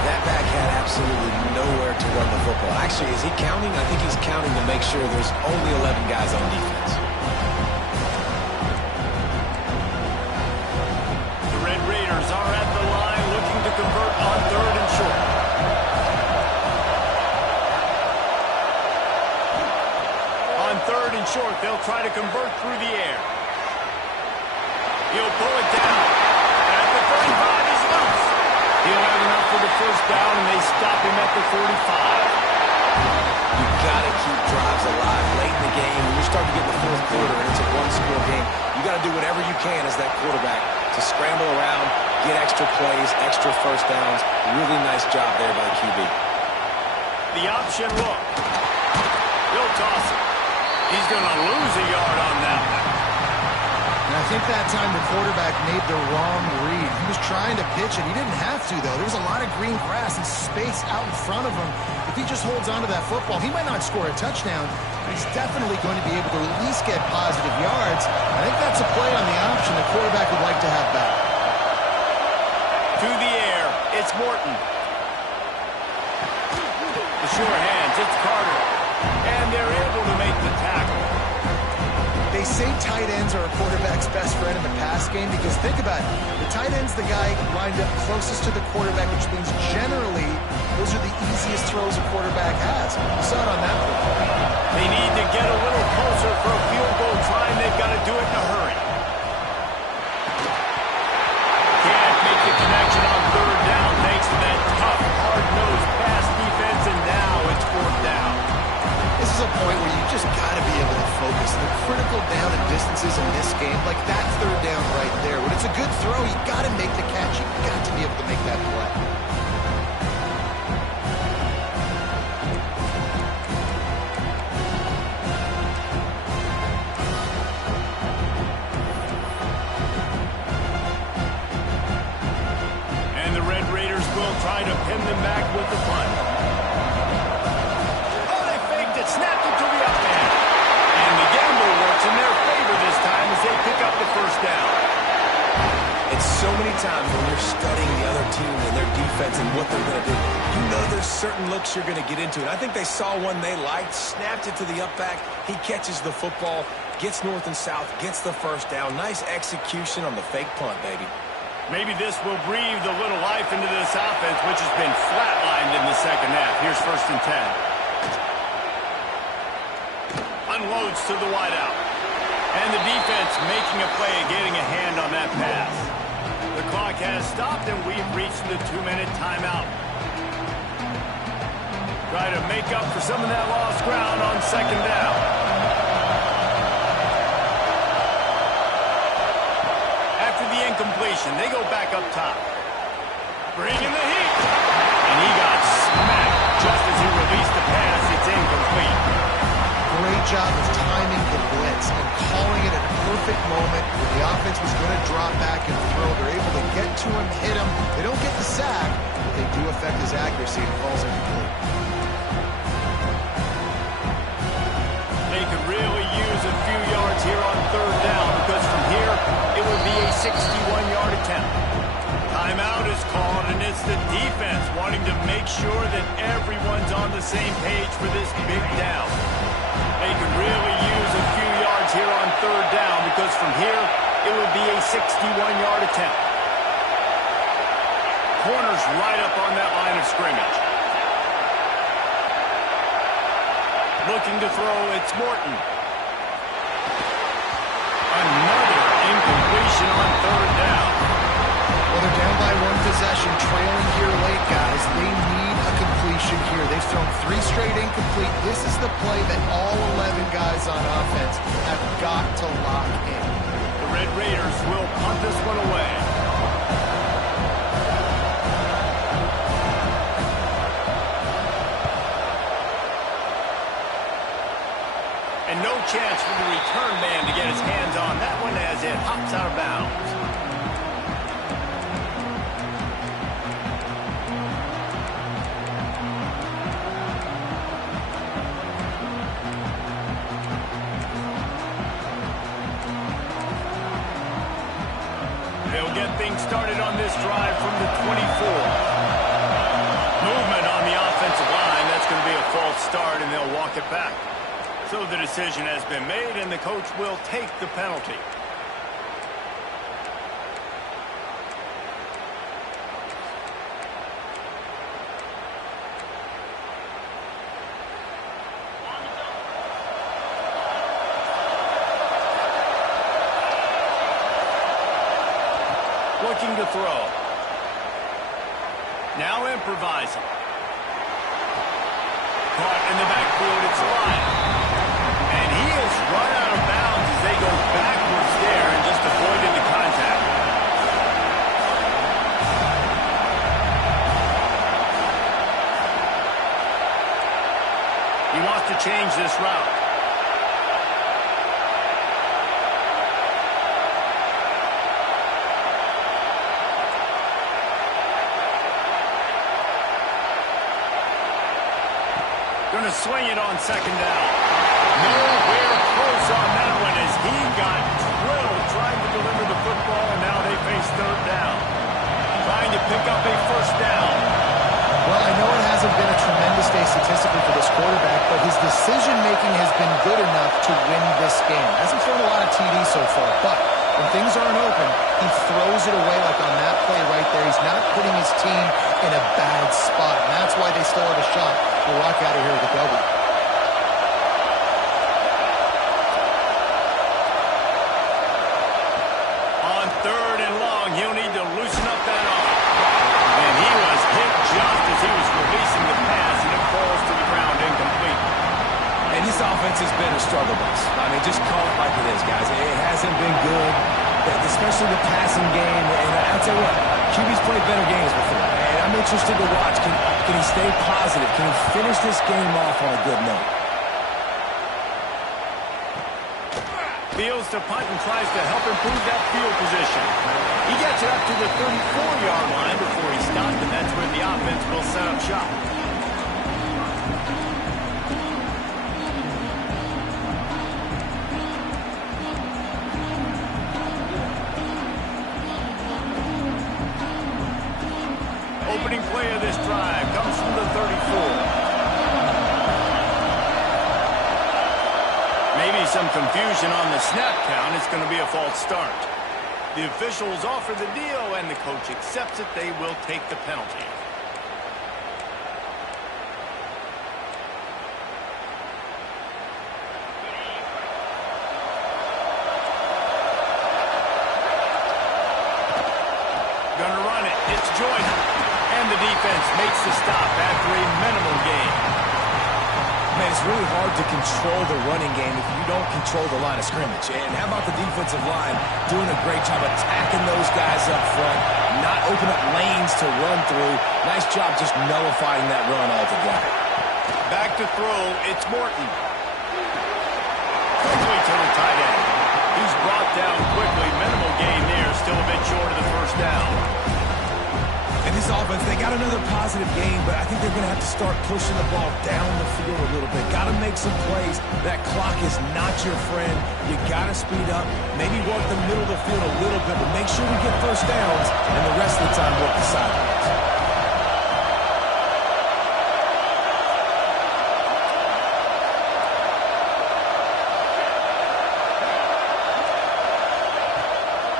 That back had absolutely nowhere to run the football. Actually, is he counting? I think he's counting to make sure there's only 11 guys on defense. The Red Raiders are at the line looking to convert on 3rd and short. On 3rd and short, they'll try to convert through the air. He'll pull it down. At the 35, he's loose. He'll have enough for the first down, and they stop him at the 45. You've got to keep drives alive late in the game. When you start to get in the fourth quarter and it's a one-score game, you got to do whatever you can as that quarterback to scramble around, get extra plays, extra first downs. Really nice job there by the QB. The option look. He'll toss it. He's going to lose a yard on that one. And I think that time the quarterback made the wrong read. He was trying to pitch it. He didn't have to, though. There was a lot of green grass and space out in front of him. If he just holds onto that football, he might not score a touchdown, but he's definitely going to be able to at least get positive yards. I think that's a play on the option the quarterback would like to have back. To the air, it's Morton. The sure hands, it's Carter. And they're able to make the tackle. They say tight ends are a quarterback's best friend in the pass game because think about it. The tight end's the guy lined up closest to the quarterback, which means generally those are the easiest throws a quarterback has. You saw it on that one. They need to get a little closer for a field goal try, and they've got to do it in a hurry. Can't make the connection on 3rd down thanks to that tough, hard-nosed pass defense, and now it's 4th down. This is a point where you just got to be able to focus. The critical down and distances in this game, like that 3rd down right there. When it's a good throw, you got to make the catch. You got to be able to make that play. And the Red Raiders will try to pin them back with the punt. Snapped it to the up man. And the gamble works in their favor this time as they pick up the first down. And so many times when you're studying the other team and their defense and what they're going to do, you know there's certain looks you're going to get into. And I think they saw one they liked, snapped it to the up back. He catches the football, gets north and south, gets the first down. Nice execution on the fake punt, baby. Maybe this will breathe a little life into this offense, which has been flatlined in the second half. Here's 1st and 10. Unloads to the wideout. And the defense making a play, getting a hand on that pass. The clock has stopped, and we've reached the 2-minute timeout. Try to make up for some of that lost ground on 2nd down. After the incompletion. They go back up top. Bringing the heat. And he got smacked just as he released the pass. It's incomplete. Great job of timing the blitz and calling it at a perfect moment when the offense was going to drop back and throw. They're able to get to him, hit him. They don't get the sack, but they do affect his accuracy and falls incomplete. They could really use a few yards here on third down because from here it would be a 61-yard attempt. Timeout is called, and it's the defense wanting to make sure that everyone's on the same page for this big down. They could really use a few yards here on third down because from here it would be a 61-yard attempt. Corner's right up on that line of scrimmage. Looking to throw, it's Morton. Another incompletion on third down. Well, they're down by one possession, trailing here late, guys. They need a completion here. They've thrown 3 straight incomplete. This is the play that all 11 guys on offense have got to lock in. The Red Raiders will punt this one away. And no chance for the return man to get his hands on that one as it hops out of bounds. They'll get things started on this drive from the 24. Movement on the offensive line. That's going to be a false start, and they'll walk it back. So the decision has been made, and the coach will take the penalty. Looking to throw. Now improvising. Caught in the backfield, it's Lyon. And he is run out of bounds as they go backwards there and just avoided the contact. He wants to change this route. Going to swing it on second down. Nowhere close on that one as he got drilled trying to deliver the football, and now they face third down. Trying to pick up a first down. Well, I know it hasn't been a tremendous day statistically for this quarterback, but his decision-making has been good enough to win this game. Hasn't thrown a lot of TDs so far, but when things aren't open, he throws it away like on that play right there. He's not putting his team in a bad spot, and that's why they still have a shot to walk out of here with a W. On third and long, he'll need to loosen up that arm. And he was hit just as he was releasing the pass, and it falls to the ground incomplete. And this offense has been a struggle bus. I mean, just call it like it is, guys. It hasn't been good, especially the passing game. And I'll tell you what, QB's played better games before. And I'm interested to watch. Can he stay positive? Can he finish this game off on a good note? Fields to punt and tries to help improve that field position. He gets it up to the 34-yard line before he stopped, and that's where the offense will set up shop. Opening play of this drive comes from the 34. Maybe some confusion on the snap count. It's going to be a false start. The officials offer the deal, and the coach accepts it. They will take the penalty. Gonna run it. It's Joyner. And the defense makes the stop after a minimal gain. Man, it's really hard to control the running game if you don't control the line of scrimmage. And how about the defensive line doing a great job attacking those guys up front, not opening up lanes to run through. Nice job just nullifying that run altogether. Back to throw, it's Morton. Quickly to the tight end. He's brought down quickly. Minimal gain there, still a bit short of the first down. And this offense, they got another positive game, but I think they're going to have to start pushing the ball down the field a little bit. Got to make some plays. That clock is not your friend. You got to speed up, maybe work the middle of the field a little bit, but make sure we get first downs, and the rest of the time work the sidelines.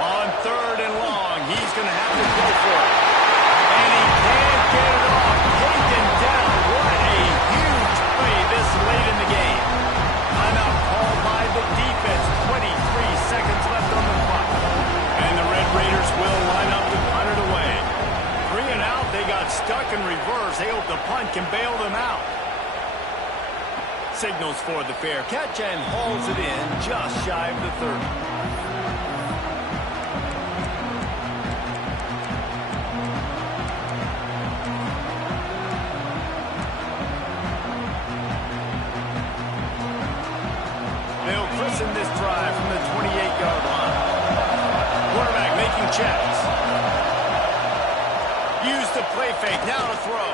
On 3rd and long, he's going to have to go for it. And he can't get it off. Taken down. What a huge play this late in the game. Timeout called by the defense. 23 seconds left on the clock. And the Red Raiders will line up to punt it away. 3 and out. They got stuck in reverse. They hope the punt can bail them out. Signals for the fair catch and hauls it in just shy of the 30. In this drive from the 28-yard line. Quarterback making checks. Use the play fake, now to throw.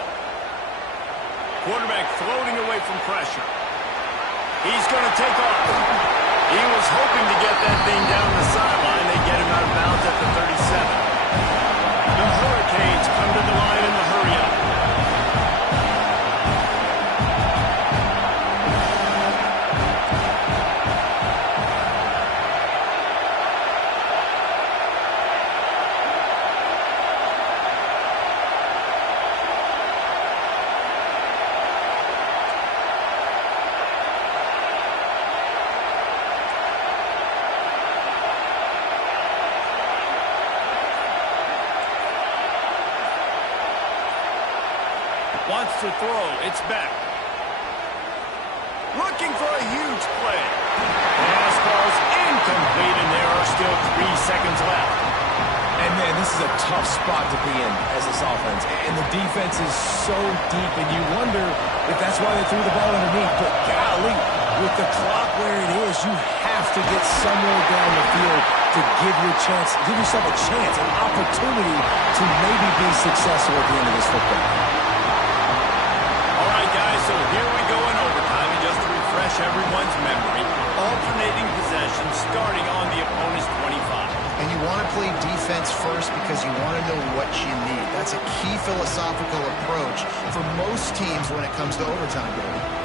Quarterback floating away from pressure. He's going to take off. He was hoping to get that thing down the sideline. They get him out of bounds at the 37. The Hurricanes come to the line in the hurry-up. Wants to throw. It's back. Looking for a huge play. Pass ball's incomplete, and there are still 3 seconds left. And, man, this is a tough spot to be in as this offense. And the defense is so deep, and you wonder if that's why they threw the ball underneath. But, golly, with the clock where it is, you have to get somewhere down the field to give yourself a chance, an opportunity to maybe be successful at the end of this football. So here we go in overtime, and just to refresh everyone's memory, alternating possession starting on the opponent's 25. And you want to play defense first because you want to know what you need. That's a key philosophical approach for most teams when it comes to overtime.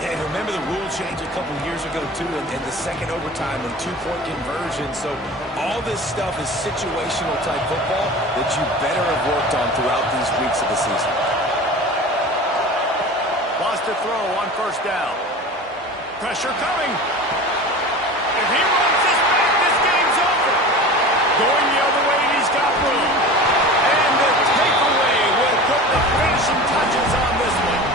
And remember the rule change a couple years ago, too, and the second overtime and 2-point conversion. So all this stuff is situational type football that you better have worked on throughout these weeks of the season. Wants to throw on first down. Pressure coming. If he runs this back, this game's over. Going the other way, and he's got room. And the takeaway will put the finishing touches on this one.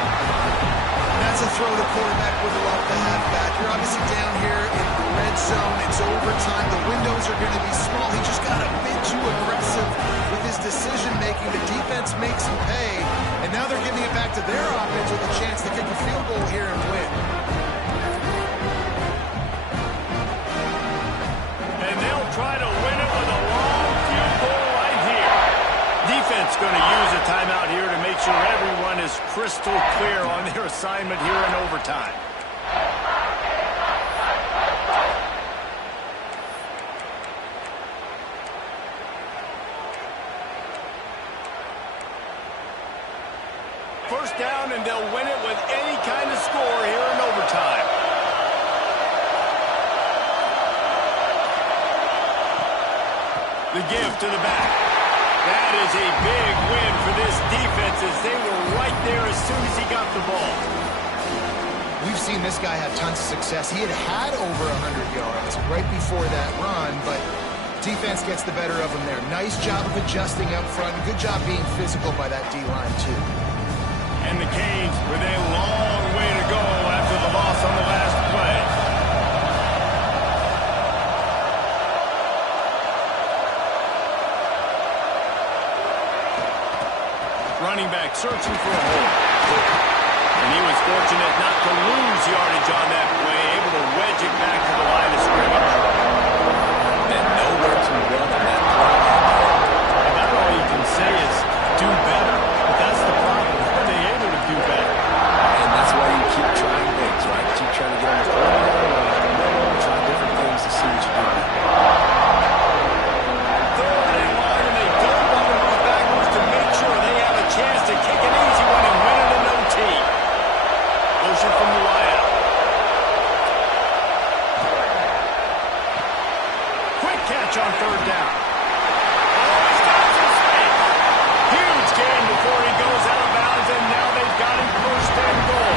That's a throw the quarterback would love to have back. You're obviously down here in the red zone. It's overtime. The windows are going to be small. He just got a bit too aggressive with his decision-making. The defense makes him pay. And now they're giving it back to their offense with a chance to kick a field goal here and win. And they'll try to win it with a long field goal right here. Defense going to use a timeout here to make sure everyone is crystal clear on their assignment here in overtime. First down, and they'll win it with any kind of score here in overtime. The give to the back. That is a big win for this defense as they were right there as soon as he got the ball. We've seen this guy have tons of success. He had over 100 yards right before that run, but defense gets the better of him there. Nice job of adjusting up front. Good job being physical by that D-line, too. And the Canes with a long way to go after the loss And he was fortunate not to lose yardage on that play, able to wedge it back to the line of scrimmage. And nowhere to run on that play. About all you can say is do better, but that's the problem. Are they able to do better? And that's why you keep trying things, right? Keep trying to get on the corner, try different things to see what you do. Third and long, and they don't want to move backwards to make sure they have a chance to kick an easy one and win it in OT. Motion from the wideout. Quick catch on third down. Oh, he's got some space. Huge gain before he goes out of bounds, and now they've got him first and goal.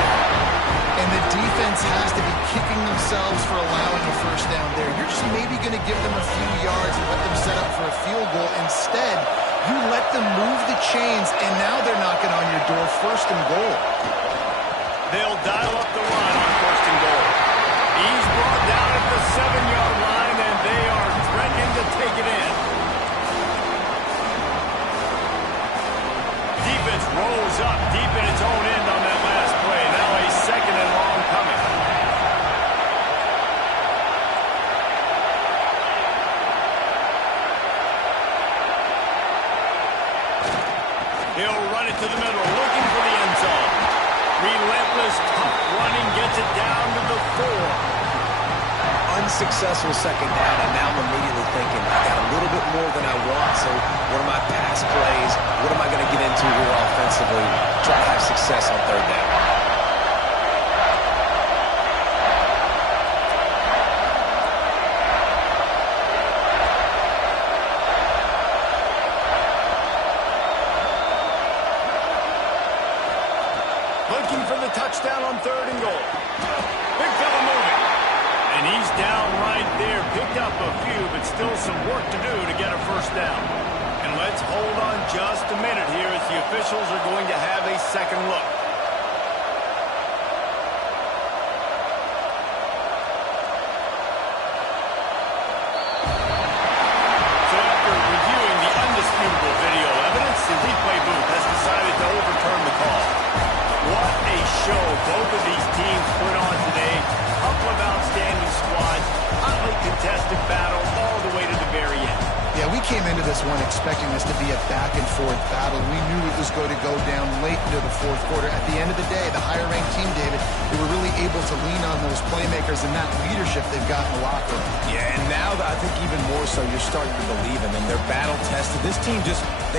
And the defense has to be kicking themselves for allowing a first down there. You're just maybe going to give them a few yards and let them set up for a field goal. Instead, you let them move the chains, and now they're knocking on your door, first and goal. They'll dial up the run on first and goal. He's brought down at the 7-yard line, and they are threatening to take it in. Defense rolls up deep in its own end on that last play. Now a second and long coming. He'll run it to the middle, looking for the end zone. Relentless, tough running, gets it down to the 4. Unsuccessful second down, and now I'm immediately thinking, I got a little bit more than I want, so what are my pass plays? What am I going to get into here offensively? Try to have success on third down. Looking for the touchdown on third and goal. Big fella moving. And he's down right there. Picked up a few, but still some work to do to get a first down. And let's hold on just a minute here as the officials are going to have a second look. So after reviewing the undisputable video evidence, the replay booth has decided to overturn the call. What a show both of these teams put on today. Couple of outstanding squads, hotly contested battle all the way to the very end. Yeah, we came into this one expecting this to be a back-and-forth battle. We knew it was going to go down late into the fourth quarter. At the end of the day, the higher-ranked team, David, they were really able to lean on those playmakers and that leadership they've got in the locker room. Yeah, and now I think even more so, you're starting to believe in them. They're battle-tested. This team just...